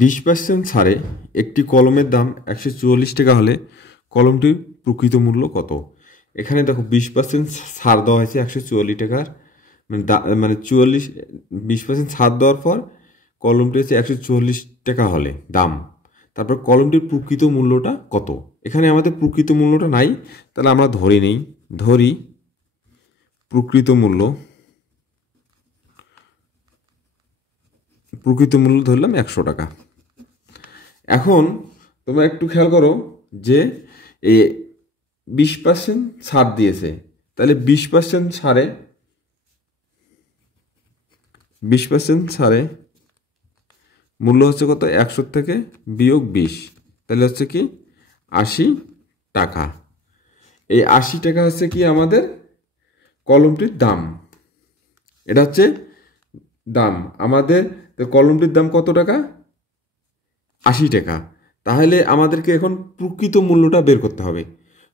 20% ছাড়ে একটি কলমের দাম 144 টাকা হলে কলমটির প্রকৃত মূল্য কত? এখানে দেখো 20% ছাড় দেওয়া হয়েছে 144 টাকার, মানে 20% ছাড় দেওয়ার পর কলমটি হচ্ছে 144 টাকা হলে দাম। তারপর কলমটির প্রকৃত মূল্যটা কত? এখানে আমাদের প্রকৃত মূল্যটা নাই, তাহলে আমরা ধরি প্রকৃত মূল্য ধরলাম 100 টাকা। এখন তোমরা একটু খেয়াল করো যে এই 20% ছাড় দিয়েছে, তাহলে 20% ছাড়ে মূল্য হচ্ছে কত? 100 থেকে বিয়োগ 20, তাহলে হচ্ছে কি 80 টাকা। এই 80 টাকা হচ্ছে কি আমাদের কলমটির দাম। এটা হচ্ছে দাম আমাদের। কলমটির দাম কত টাকা? 80 টাকা। তাহলে আমাদেরকে এখন প্রকৃত মূল্যটা বের করতে হবে।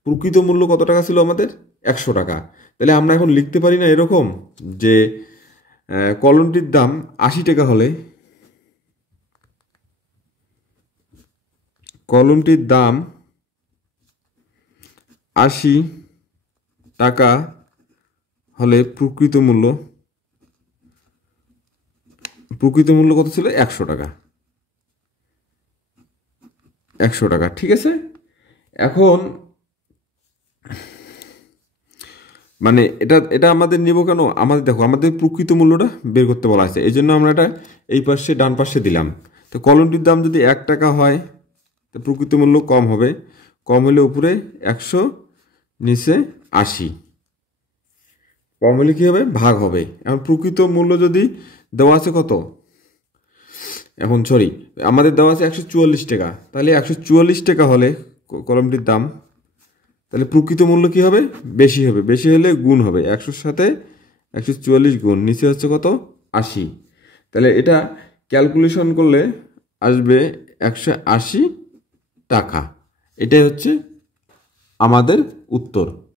প্রকৃত মূল্য কত টাকা ছিল আমাদের? 100 টাকা। তাহলে আমরা এখন লিখতে পারি না এরকম যে কলমটির দাম 80 টাকা হলে কলমটির দাম 80 টাকা হলে প্রকৃত মূল্য কত ছিল? 100 টাকা। 100 টাকা, ঠিক আছে। এখন মানে এটা আমাদের নিব কেন? আমাদের দেখো আমাদের প্রকৃত মূল্যটা বের করতে বলা আছে, এই জন্য আমরা এটা এই পাশে ডান পাশে দিলাম। তো কলমটির দাম যদি 1 টাকা হয় তো প্রকৃত মূল্য কম হবে, কম হলে উপরে 100, নিচে 80, কম হলে কী হবে? ভাগ হবে। এখন প্রকৃত মূল্য যদি দেওয়া আছে কত? এখন আমাদের দেওয়া আছে 144 টাকা, তাহলে 144 টাকা হলে কলমটির দাম, তাহলে প্রকৃত মূল্য কি হবে? বেশি হবে। বেশি হলে গুণ হবে, 100-র সাথে 144 গুণ, নিচে হচ্ছে কত? 80। তাহলে এটা ক্যালকুলেশন করলে আসবে 180 টাকা। এটাই হচ্ছে আমাদের উত্তর।